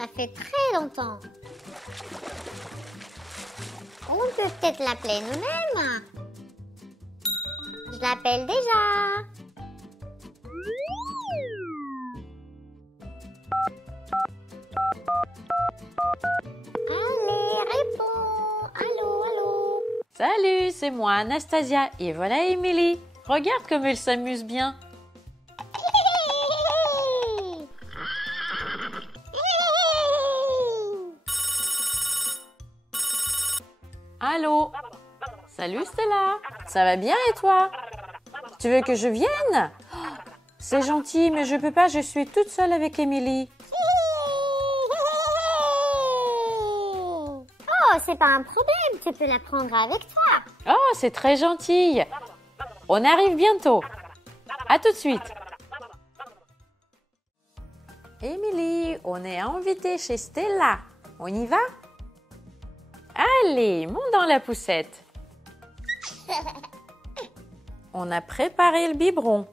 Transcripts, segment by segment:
ça fait très longtemps. On peut peut-être l'appeler nous-mêmes. Je l'appelle déjà. Allez, réponds. Allô, allô. Salut, c'est moi Anastasia et voilà Émilie. Regarde comme elle s'amuse bien. Allô? Salut Stella. Ça va bien et toi? Tu veux que je vienne? Oh, c'est gentil, mais je peux pas, je suis toute seule avec Émilie. Oh, c'est pas un problème, tu peux la prendre avec toi. Oh, c'est très gentil. On arrive bientôt. À tout de suite. Émilie, on est invité chez Stella. On y va? Allez, monte dans la poussette. On a préparé le biberon.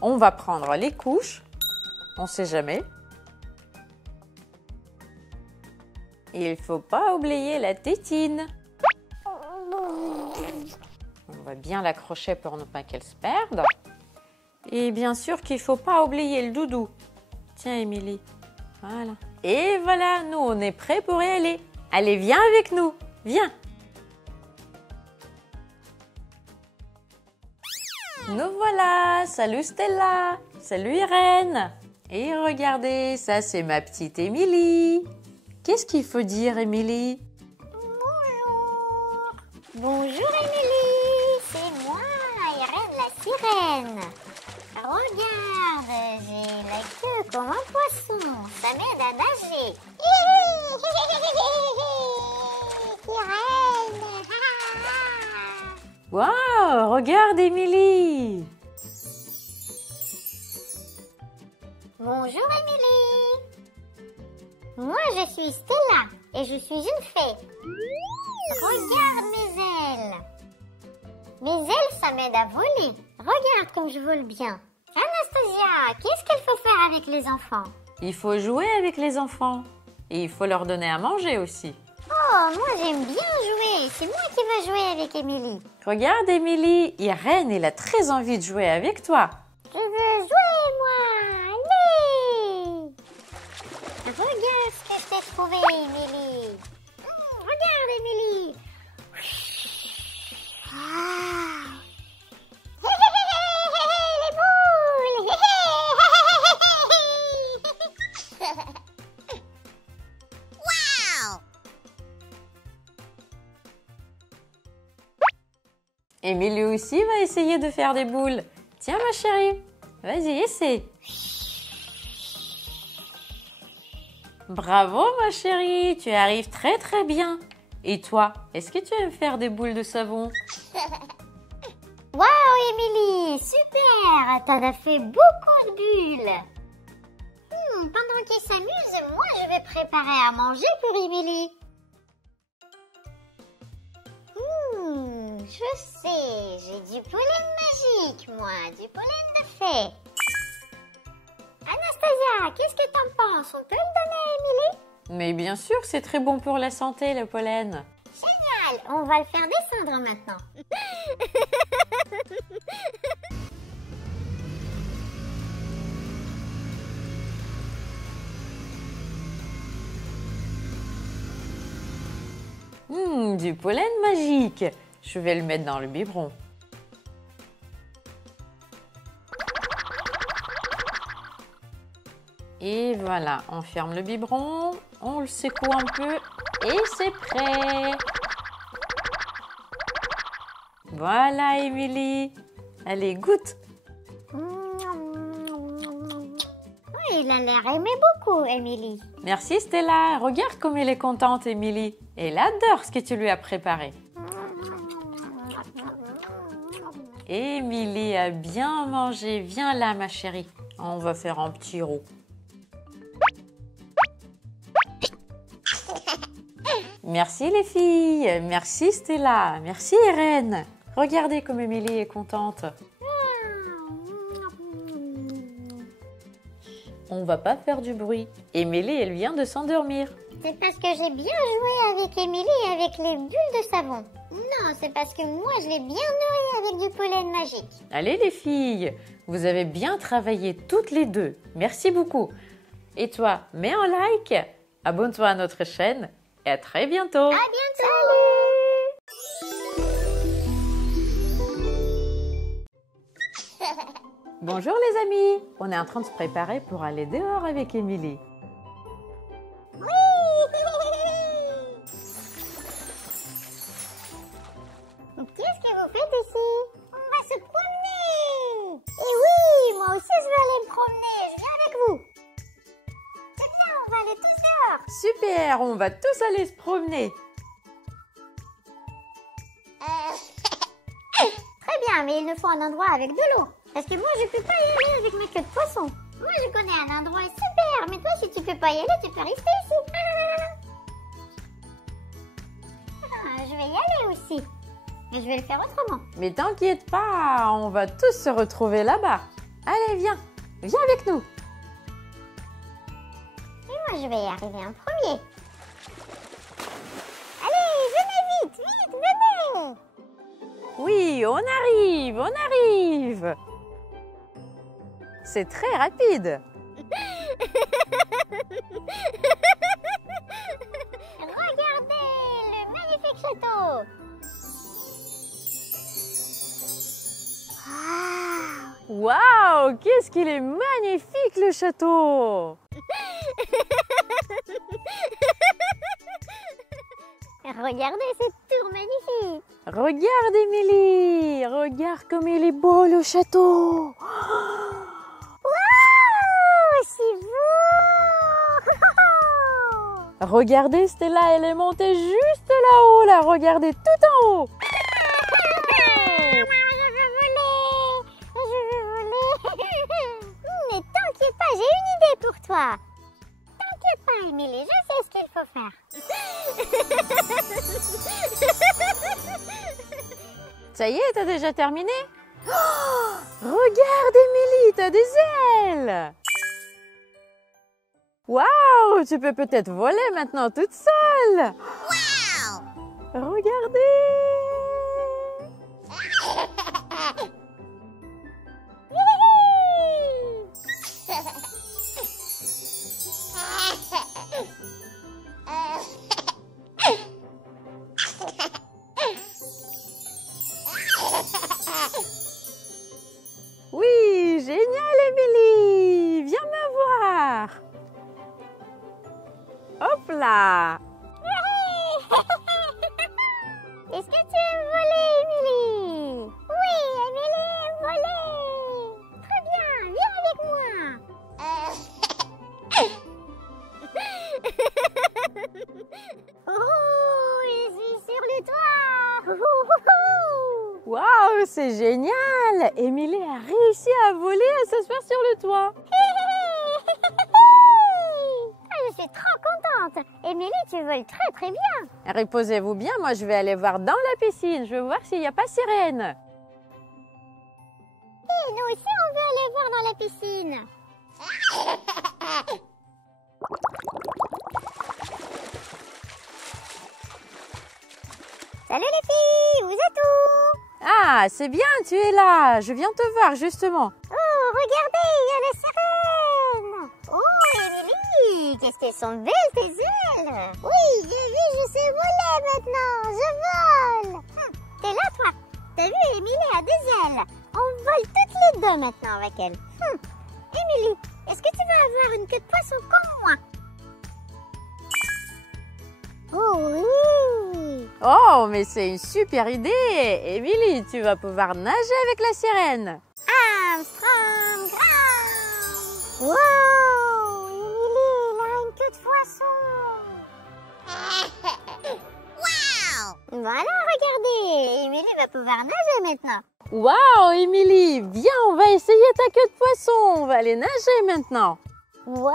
On va prendre les couches. On sait jamais. Et il faut pas oublier la tétine. On va bien l'accrocher pour ne pas qu'elle se perde. Et bien sûr qu'il faut pas oublier le doudou. Tiens, Émilie. Voilà. Et voilà, nous, on est prêts pour y aller. Allez, viens avec nous. Viens. Nous voilà. Salut Stella. Salut Irène. Et regardez, ça, c'est ma petite Émilie. Qu'est-ce qu'il faut dire, Émilie? Bonjour. Bonjour, Émilie. C'est moi, Irène la sirène. Regarde, j'ai la queue comme un poisson. Ça m'aide à nager. Irène. Waouh, regarde, Émilie. Bonjour, Émilie. Moi, je suis Stella et je suis une fée. Regarde mes ailes. Mes ailes, ça m'aide à voler. Regarde comme je vole bien. Anastasia, qu'est-ce qu'il faut faire avec les enfants? Il faut jouer avec les enfants. Et il faut leur donner à manger aussi. Oh, moi j'aime bien jouer. C'est moi qui veux jouer avec Émilie. Regarde, Émilie, Irène, elle a très envie de jouer avec toi. Je veux jouer, moi. Allez. Regarde ce que je t'ai trouvé, Émilie. Regarde, Émilie. Ah. Les boules. Wow. Émilie aussi va essayer de faire des boules. Tiens, ma chérie, vas-y, essaie. Bravo, ma chérie, tu arrives très très bien. Et toi, est-ce que tu aimes faire des boules de savon? Waouh, Émilie, super. T'en as fait beaucoup de bulles. Pendant qu'il s'amuse, moi je vais préparer à manger pour Émilie. Je sais, j'ai du pollen magique, moi, du pollen de fée. Anastasia, qu'est-ce que t'en penses? On peut le donner à Émilie? Mais bien sûr, c'est très bon pour la santé, le pollen. Génial, on va le faire descendre maintenant. Du pollen magique. Je vais le mettre dans le biberon. Et voilà, on ferme le biberon, on le secoue un peu et c'est prêt. Voilà, Émilie. Allez, goûte. Oui, il a l'air aimé beaucoup, Émilie. Merci, Stella. Regarde comme elle est contente, Émilie. Elle adore ce que tu lui as préparé. Émilie a bien mangé. Viens là, ma chérie. On va faire un petit roux. Merci les filles. Merci Stella. Merci Irène. Regardez comme Émilie est contente. On va pas faire du bruit. Émilie, elle vient de s'endormir. C'est parce que j'ai bien joué avec Émilie et avec les bulles de savon. Non, c'est parce que moi, je l'ai bien nourrie avec du pollen magique. Allez les filles, vous avez bien travaillé toutes les deux. Merci beaucoup. Et toi, mets un like, abonne-toi à notre chaîne et à très bientôt. À bientôt. Salut. Bonjour les amis, on est en train de se préparer pour aller dehors avec Émilie. Oui. Qu'est-ce que vous faites ici? On va se promener. Et oui, moi aussi je vais aller me promener, je viens avec vous. C'est bien, on va aller tous dehors. Super, on va tous aller se promener. Très bien, mais il nous faut un endroit avec de l'eau. Parce que moi, je peux pas y aller avec ma queue de poisson. Moi, je connais un endroit super. Mais toi, si tu peux pas y aller, tu peux rester ici. Je vais y aller aussi. Mais je vais le faire autrement. Mais t'inquiète pas, on va tous se retrouver là-bas. Allez, viens avec nous. Et moi, je vais y arriver en premier. Allez, venez vite, venez. Oui, on arrive. C'est très rapide. Regardez le magnifique château. Waouh, qu'est-ce qu'il est magnifique le château. Regardez cette tour magnifique. Regarde Émilie, regarde comme il est beau le château. Waouh, c'est beau. Regardez Stella, elle est montée juste là-haut, là, regardez tout en haut. Je veux voler. Mais t'inquiète pas, j'ai une idée pour toi. T'inquiète pas, Émilie, je sais ce qu'il faut faire. Ça y est, t'as déjà terminé? Oh, regarde Émilie, t'as des ailes. Waouh, tu peux peut-être voler maintenant toute seule. Waouh. Regardez. Oui, génial Émilie, viens me voir. Hop là. Est-ce que tu aimes voler, Émilie? Oui, Émilie aime voler. Très bien, viens avec moi. Oh, je suis sur le toit. Waouh, c'est génial. Émilie a réussi à voler, à s'asseoir sur le toit. Je suis trop contente. Émilie, tu voles très très bien. Reposez-vous bien, moi je vais aller voir dans la piscine. Je veux voir s'il n'y a pas sirène. Et nous aussi, on veut aller voir dans la piscine. Salut les filles, vous êtes où? Ah, c'est bien, tu es là. Je viens te voir justement. Oh, regardez, il y a la sirène. Oh, Émilie, qu'est-ce qu'elles sont belles tes ailes. Oui, j'ai vu, je sais voler maintenant. Je vole. T'es là, toi. T'as vu, Émilie a des ailes. On vole toutes les deux maintenant avec elle. Émilie, est-ce que tu veux avoir une queue de poisson comme moi? Oh oui. Oh, mais c'est une super idée. Émilie, tu vas pouvoir nager avec la sirène. Armstrong Graham. Wow, Émilie, elle a une queue de poisson. Wow. Voilà, regardez, Émilie va pouvoir nager maintenant. Waouh, Émilie, viens, on va essayer ta queue de poisson. On va aller nager maintenant. Wow.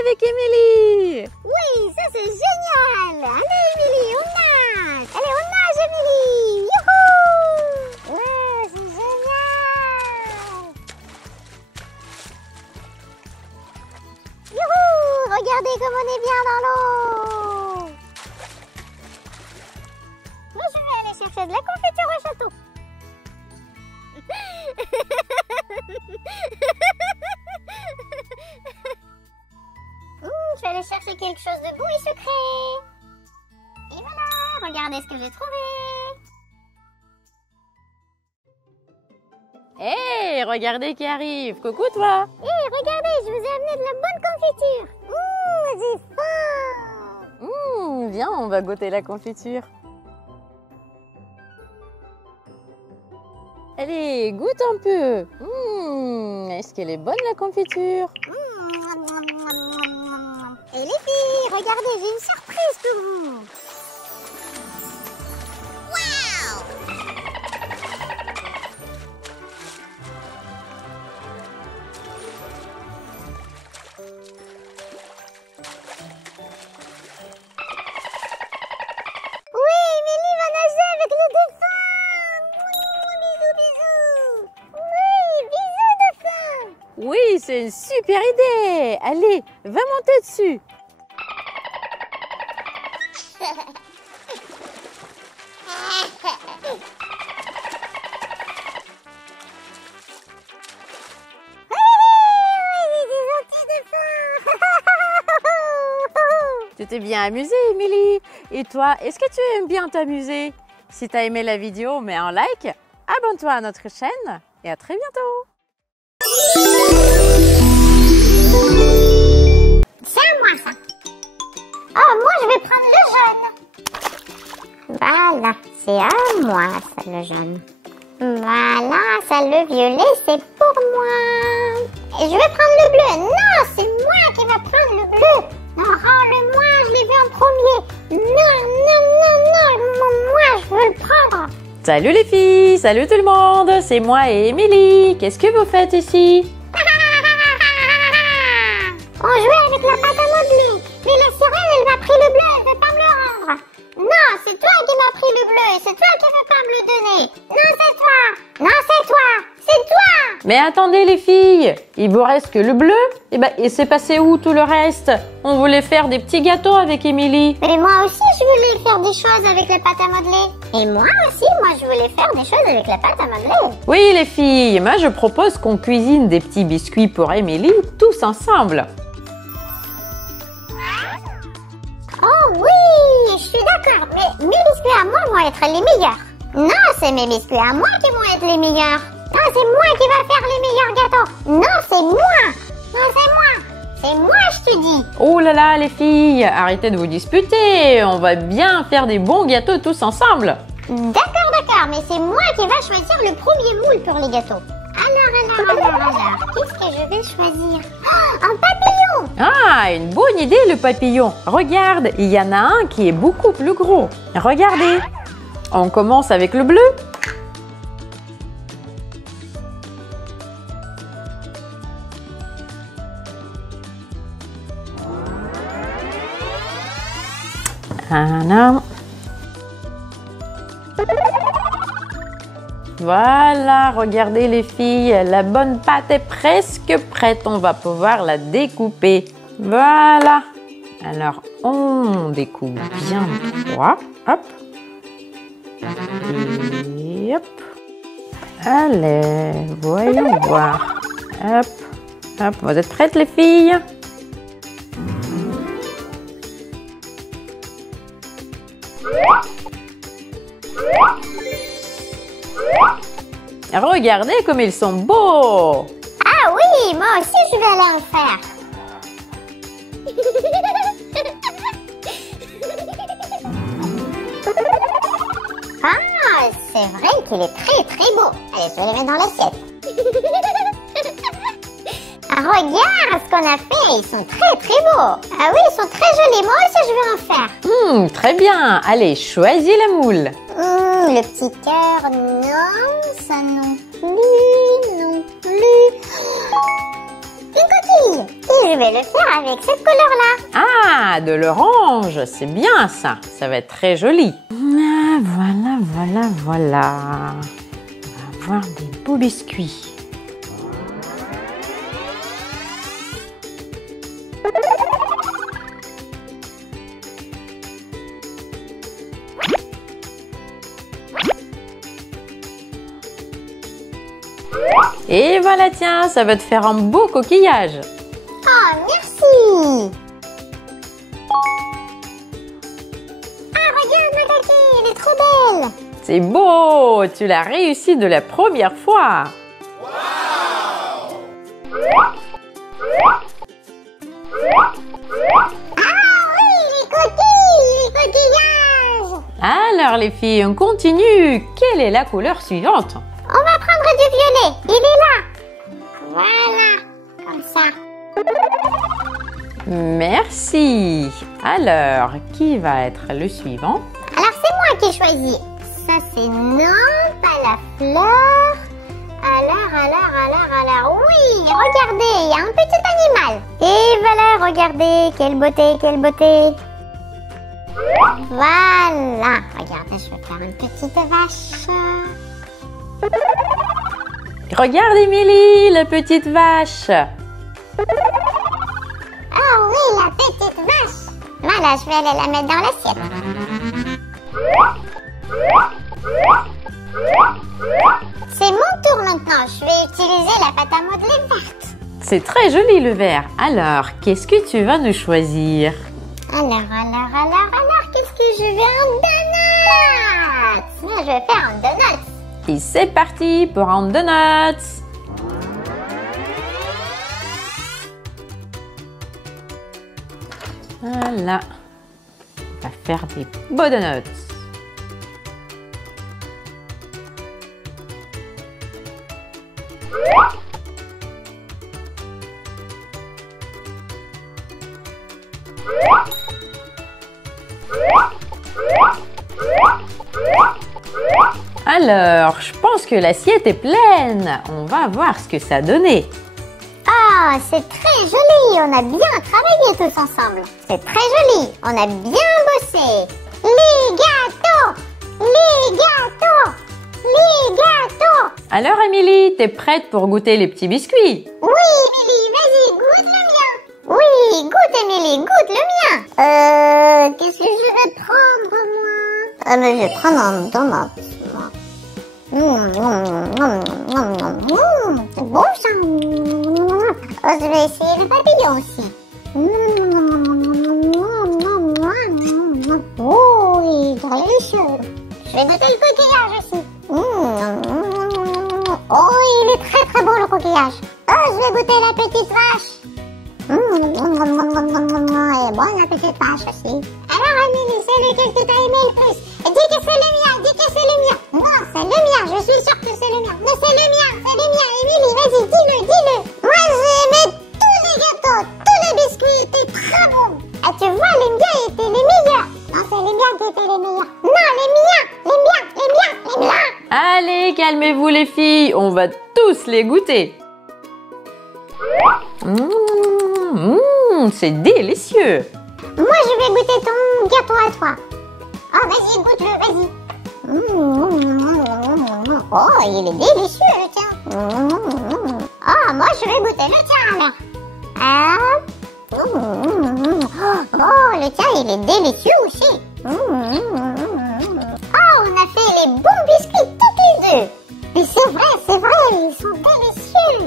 avec Émilie. Oui, ça c'est génial. Allez, Émilie, on nage. Allez, on nage, Émilie. Youhou! Ouais, c'est génial. Youhou! Regardez comme on est bien dans l'eau. Moi, je vais aller chercher de la confiture au château. Je vais aller chercher quelque chose de beau et secret. Et voilà, regardez ce que j'ai trouvé. Hé, regardez qui arrive. Coucou toi. Hé, regardez, je vous ai amené de la bonne confiture. C'est fort. Viens, on va goûter la confiture. Allez, goûte un peu. Est-ce qu'elle est bonne la confiture? Et les filles, regardez, j'ai une surprise pour vous. Waouh! Oui, Émilie va nager avec les dauphins. Bisous, bisous. Oui, bisous, dauphins. Oui, c'est une super idée. Allez, va monter dessus. Tu t'es bien amusée, Émilie. Et toi, est-ce que tu aimes bien t'amuser? Si tu as aimé la vidéo, mets un like, abonne-toi à notre chaîne et à très bientôt. C'est à moi ça. Oh, moi je vais prendre le jaune. Voilà, c'est à moi ça le jaune. Voilà, ça le violet c'est pour moi. Et je vais prendre le bleu. Non, c'est moi qui va prendre le bleu. Non, rends-le-moi, je l'ai vu en premier. Non, moi je veux le prendre. Salut les filles, salut tout le monde, c'est moi et Émilie. Qu'est-ce que vous faites ici? On jouait avec la pâte à modeler, mais la sirène, elle m'a pris le bleu, elle veut pas me le rendre. Non, c'est toi qui m'as pris le bleu, c'est toi qui veux pas me le donner. Non, c'est toi. Non, c'est toi. C'est toi. Mais attendez les filles, il vous reste que le bleu? Et c'est passé où tout le reste? On voulait faire des petits gâteaux avec Émilie. Mais moi aussi, je voulais faire des choses avec la pâte à modeler. Et moi aussi, je voulais faire des choses avec la pâte à modeler. Oui les filles, moi je propose qu'on cuisine des petits biscuits pour Émilie tous ensemble. Oh oui, je suis d'accord, mais mes biscuits à moi vont être les meilleurs. Non, c'est mes biscuits à moi qui vont être les meilleurs. Non, c'est moi qui va faire les meilleurs gâteaux. Non, c'est moi. Non, c'est moi. C'est moi, je te dis. Oh là là les filles, arrêtez de vous disputer, on va bien faire des bons gâteaux tous ensemble. D'accord, mais c'est moi qui va choisir le premier moule pour les gâteaux. Alors, qu'est-ce que je vais choisir? Oh, un papillon. Ah, une bonne idée le papillon. Regarde, il y en a un qui est beaucoup plus gros. Regardez. On commence avec le bleu. Voilà, regardez les filles, la bonne pâte est presque prête. On va pouvoir la découper. Voilà. Alors, on découpe bien trois. Hop. Et hop. Allez, voyons voir. Hop, hop. Vous êtes prêtes les filles? Regardez comme ils sont beaux! Ah oui, moi aussi je vais aller en faire. Ah, c'est vrai qu'il est très beau. Allez, je vais les mettre dans l'assiette. Regarde ce qu'on a fait, ils sont très beaux. Ah oui, ils sont très jolis, moi aussi je vais en faire. Très bien, allez, choisis la moule. Le petit cœur, non, ça non plus, non plus. Une coquille. Et je vais le faire avec cette couleur-là. Ah, de l'orange, c'est bien ça. Ça va être très joli. Ah, voilà, voilà, voilà. On va avoir des beaux biscuits. Et voilà, tiens, ça va te faire un beau coquillage. Oh, merci. Ah, regarde ma coquille, elle est trop belle. C'est beau, tu l'as réussi de la première fois. Ah oui, les coquilles, les coquillages. Alors les filles, on continue. Quelle est la couleur suivante? On va prendre du violet. Il est là. Voilà, comme ça. Merci. Alors, qui va être le suivant? Alors, c'est moi qui choisis. Ça, c'est non, pas la fleur. Alors, oui, regardez, il y a un petit animal. Et voilà, regardez, quelle beauté, quelle beauté. Voilà, regardez, je vais faire une petite vache. Regarde Émilie, la petite vache. Oh oui, la petite vache. Voilà, je vais aller la mettre dans l'assiette. C'est mon tour maintenant. Je vais utiliser la pâte à modeler verte. C'est très joli le vert. Alors, qu'est-ce que tu vas nous choisir? Alors, qu'est-ce que je vais en donut? Moi, je vais faire un donut. Et c'est parti pour un donut. Voilà. On va faire des beaux donuts. Alors, je pense que l'assiette est pleine. On va voir ce que ça a donné. Ah, c'est très joli. On a bien travaillé tous ensemble. C'est très joli. On a bien bossé. Les gâteaux, les gâteaux, les gâteaux. Alors, Émilie, t'es prête pour goûter les petits biscuits? Oui, Émilie, vas-y, goûte le mien. Oui, goûte, Émilie, goûte le mien. Qu'est-ce que je vais prendre, moi? Ah, mais je vais prendre un donut. C'est bon ça. Oh, je vais essayer le papillon aussi. Oh, il est délicieux. Je vais goûter le coquillage aussi. Oh, il est très très beau le coquillage. Oh, je vais goûter la petite vache. Elle est bonne la petite vache aussi. Alors Amélie, c'est lequel que t'as aimé le plus? Dis que c'est le mien, dis que c'est le mien. Non, c'est le mien, je suis sûre que c'est le mien. Mais c'est le mien, Émilie, vas-y, dis-le. Moi, j'ai aimé tous les gâteaux, tous les biscuits étaient très bons. Ah, tu vois, les miens étaient les meilleurs. Non, c'est les miens qui étaient les meilleurs. Non, les miens. Allez, calmez-vous les filles, on va tous les goûter. C'est délicieux. Moi, je vais goûter ton gâteau à toi. Oh, vas-y, goûte-le, vas-y. Oh, il est délicieux, le tien. Oh, moi, je vais goûter le tien, alors. Ah. Oh, le tien, il est délicieux aussi. Oh, on a fait les bons biscuits tous les deux. Mais c'est vrai, ils sont délicieux.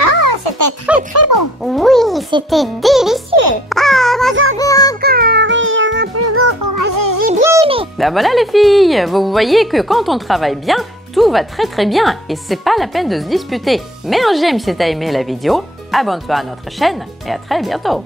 Ah, c'était très bon. Oui, c'était délicieux. Ah, moi j'en veux encore. Il y en a plus beaucoup. J'ai bien aimé. Ben voilà les filles, vous voyez que quand on travaille bien, tout va très bien et c'est pas la peine de se disputer. Mets un j'aime si t'as aimé la vidéo, abonne-toi à notre chaîne et à très bientôt.